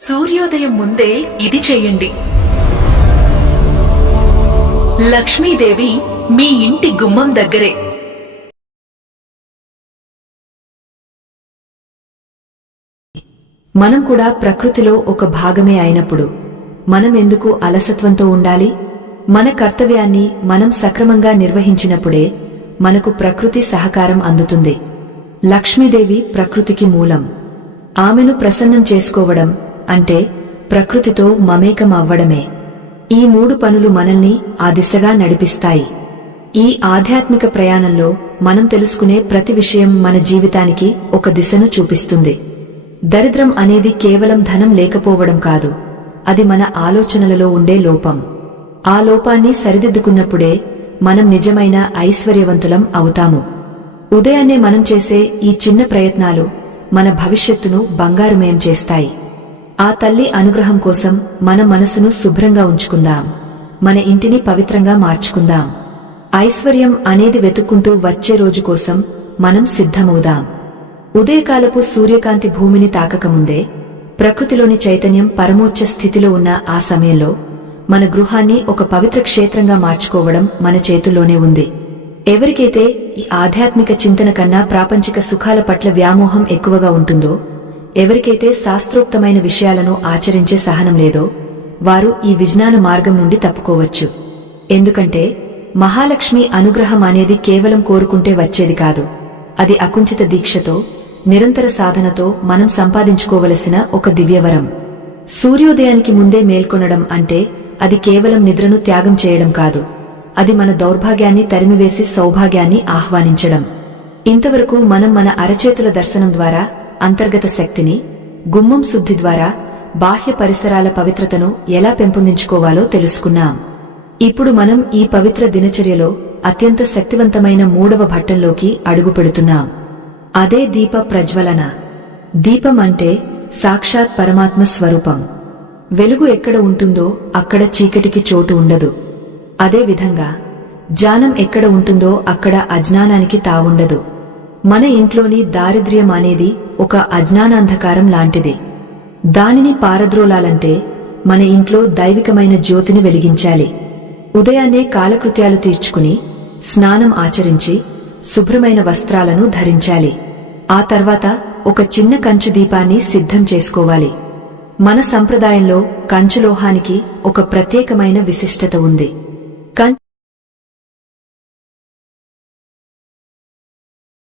సూర్యోదయం ముందే ఇది చెయ్యండి. లక్ష్మీదేవి మీ ఇంటి గుమ్మం దగ్గరే. మనం కూడా ప్రకృతిలో ఒక భాగమే అయినప్పుడు మనం ఎందుకు అలసత్వంతో ఉండాలి? మన కర్తవ్యాన్ని మనం సక్రమంగా నిర్వహించినప్పుడే మనకు ప్రకృతి సహకారం అందుతుంది. లక్ష్మీదేవి ప్రకృతికి మూలం. ఆమెను ప్రసన్నం చేసుకోవడం అంటే ప్రకృతితో మమేకం అవ్వడమే. ఈ మూడు పనులు మనల్ని ఆ దిశగా నడిపిస్తాయి. ఈ ఆధ్యాత్మిక ప్రయాణంలో మనం తెలుసుకునే ప్రతి విషయం మన జీవితానికి ఒక దిశను చూపిస్తుంది. దరిద్రం అనేది కేవలం ధనం లేకపోవడం కాదు, అది మన ఆలోచనలలో ఉండే లోపం. ఆ లోపాన్ని సరిదిద్దుకున్నప్పుడే మనం నిజమైన ఐశ్వర్యవంతులం అవుతాము. ఉదయాన్నే మనం చేసే ఈ చిన్న ప్రయత్నాలు మన భవిష్యత్తును బంగారుమయం చేస్తాయి. ఆ తల్లి అనుగ్రహం కోసం మన మనసును శుభ్రంగా ఉంచుకుందాం, మన ఇంటిని పవిత్రంగా మార్చుకుందాం. ఐశ్వర్యం అనేది వెతుక్కుంటూ వచ్చే రోజు కోసం మనం సిద్ధమవుదాం. ఉదయకాలపు సూర్యకాంతి భూమిని తాకకముందే ప్రకృతిలోని చైతన్యం పరమోచ్చ స్థితిలో ఉన్న ఆ సమయంలో మన గృహాన్ని ఒక పవిత్ర క్షేత్రంగా మార్చుకోవడం మన చేతుల్లోనే ఉంది. ఎవరికైతే ఈ ఆధ్యాత్మిక చింతన కన్నా ప్రాపంచిక సుఖాల పట్ల వ్యామోహం ఎక్కువగా ఉంటుందో, ఎవరికైతే శాస్త్రోక్తమైన విషయాలను ఆచరించే సహనం లేదో, వారు ఈ విజ్ఞాన మార్గం నుండి తప్పుకోవచ్చు. ఎందుకంటే మహాలక్ష్మి అనుగ్రహం అనేది కేవలం కోరుకుంటే వచ్చేది కాదు. అది అకుంఠిత దీక్షతో, నిరంతర సాధనతో మనం సంపాదించుకోవలసిన ఒక దివ్యవరం. సూర్యోదయానికి ముందే మేల్కొనడం అంటే అది కేవలం నిద్రను త్యాగం చేయడం కాదు, అది మన దౌర్భాగ్యాన్ని తరిమివేసి సౌభాగ్యాన్ని ఆహ్వానించడం. ఇంతవరకు మనం మన అరచేతుల దర్శనం ద్వారా అంతర్గత శక్తిని, గుమ్మం శుద్ధి ద్వారా బాహ్య పరిసరాల పవిత్రతను ఎలా పెంపొందించుకోవాలో తెలుసుకున్నాం. ఇప్పుడు మనం ఈ పవిత్ర దినచర్యలో అత్యంత శక్తివంతమైన మూడవ ఘట్టంలోకి అడుగుపెడుతున్నాం. అదే దీప ప్రజ్వలన. దీపం అంటే సాక్షాత్ పరమాత్మ స్వరూపం. వెలుగు ఎక్కడ ఉంటుందో అక్కడ చీకటికి చోటు ఉండదు. అదేవిధంగా జ్ఞానం ఎక్కడ ఉంటుందో అక్కడ అజ్ఞానానికి తావుండదు. మన ఇంట్లోని దారిద్ర్యం అనేది ఒక అజ్ఞానాంధకారం లాంటిది. దానిని పారద్రోలాలంటే మన ఇంట్లో దైవికమైన జ్యోతిని వెలిగించాలి. ఉదయాన్నే కాలకృత్యాలు తీర్చుకుని స్నానం ఆచరించి శుభ్రమైన వస్త్రాలను ధరించాలి. ఆ తర్వాత ఒక చిన్న కంచు దీపాన్ని సిద్ధం చేసుకోవాలి. మన సంప్రదాయంలో కంచులోహానికి ఒక ప్రత్యేకమైన విశిష్టత ఉంది.